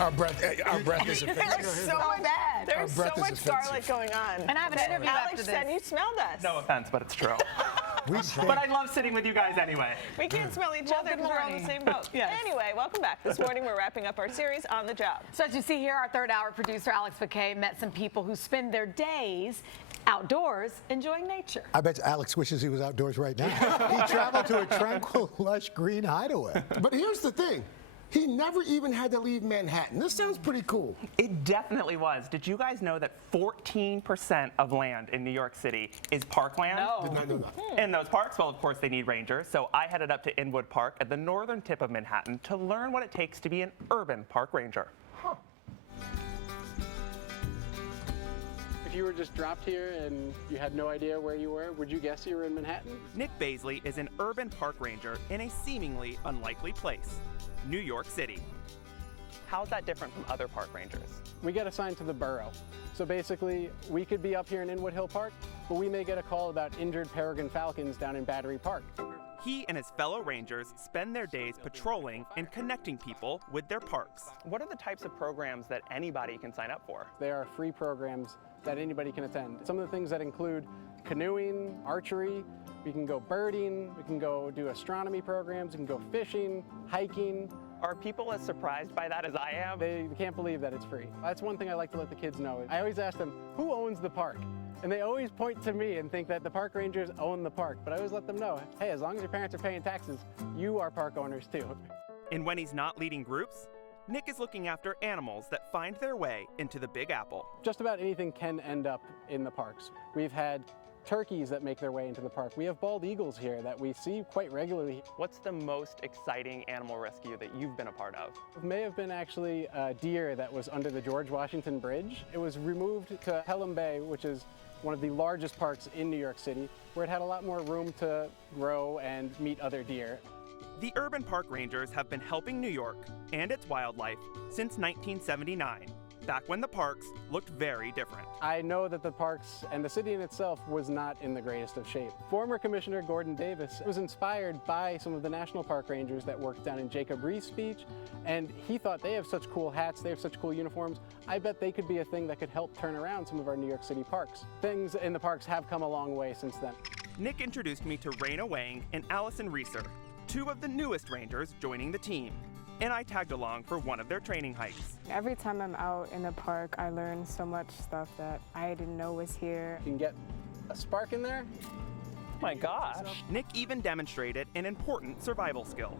Our breath is offensive. There's so bad. There's so much garlic going on. And I have an interview after Alex this. said you smelled us. No offense, but it's true. But I love sitting with you guys anyway. We can't smell each other because we're on the same boat. Yes. Anyway, welcome back. This morning we're wrapping up our series On the Job. So as you see here, our third hour producer, Alex Ficquette, met some people who spend their days outdoors enjoying nature. I bet Alex wishes he was outdoors right now. He traveled to a tranquil, lush green hideaway. But here's the thing. He never even had to leave Manhattan. This sounds pretty cool. It definitely was. Did you guys know that 14% of land in New York City is parkland? Did not know that. And those parks, well, of course, they need rangers. So I headed up to Inwood Park at the northern tip of Manhattan to learn what it takes to be an urban park ranger. If you were just dropped here and you had no idea where you were, would you guess you were in Manhattan? Nick Baisley is an urban park ranger in a seemingly unlikely place, New York City. How's that different from other park rangers? We get assigned to the borough. So basically, we could be up here in Inwood Hill Park, but we may get a call about injured peregrine falcons down in Battery Park. He and his fellow rangers spend their days patrolling and connecting people with their parks. What are the types of programs that anybody can sign up for? They are free programs that anybody can attend. Some of the things that include canoeing, archery, we can go birding, we can go do astronomy programs, we can go fishing, hiking. Are people as surprised by that as I am? They can't believe that it's free. That's one thing I like to let the kids know. I always ask them, who owns the park? And they always point to me and think that the park rangers own the park. But I always let them know, hey, as long as your parents are paying taxes, you are park owners too. And when he's not leading groups, Nick is looking after animals that find their way into the Big Apple. Just about anything can end up in the parks. We've had turkeys that make their way into the park. We have bald eagles here that we see quite regularly. What's the most exciting animal rescue that you've been a part of? It may have been actually a deer that was under the George Washington Bridge. It was removed to Pelham Bay, which is one of the largest parks in New York City, where it had a lot more room to grow and meet other deer. The urban park rangers have been helping New York and its wildlife since 1979, back when the parks looked very different. I know that the parks and the city in itself was not in the greatest of shape. Former Commissioner Gordon Davis was inspired by some of the national park rangers that worked down in Jacob Riis Beach, and he thought they have such cool hats, they have such cool uniforms, I bet they could be a thing that could help turn around some of our New York City parks. Things in the parks have come a long way since then. Nick introduced me to Raina Wang and Allison Reeser, two of the newest rangers joining the team, and I tagged along for one of their training hikes. Every time I'm out in the park, I learn so much stuff that I didn't know was here. You can get a spark in there. Oh my gosh. Nick even demonstrated an important survival skill.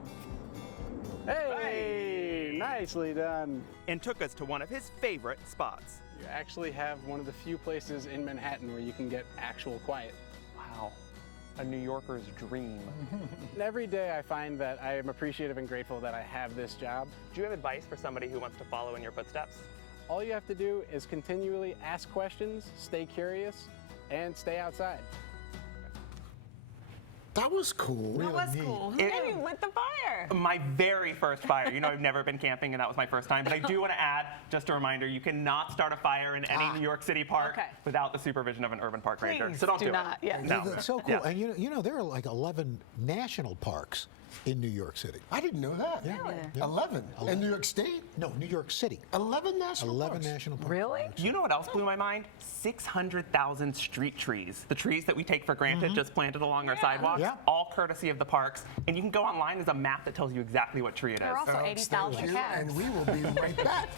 Hey, nicely done. And took us to one of his favorite spots. You actually have one of the few places in Manhattan where you can get actual quiet. Wow, a New Yorker's dream. Every day I find that I am appreciative and grateful that I have this job. Do you have advice for somebody who wants to follow in your footsteps? All you have to do is continually ask questions, stay curious, and stay outside. That was cool. That was cool. And you lit the fire. My very first fire. You know, I've never been camping, and that was my first time. But I do want to add, just a reminder, you cannot start a fire in any New York City park without the supervision of an urban park ranger. So don't do not. it. Yes. No. That's so cool. Yeah. And you know, there are like 11 national parks in New York City. I didn't know that. Yeah. Yeah. 11. In New York State? No, New York City. 11 national 11 parks. national parks. Really? You know what else blew my mind? 600,000 street trees. The trees that we take for granted, just planted along our sidewalks, Yeah. all courtesy of the parks. And you can go online, there's a map that tells you exactly what tree it is. There are also Thank 80,000 you, cats. and we will be right back.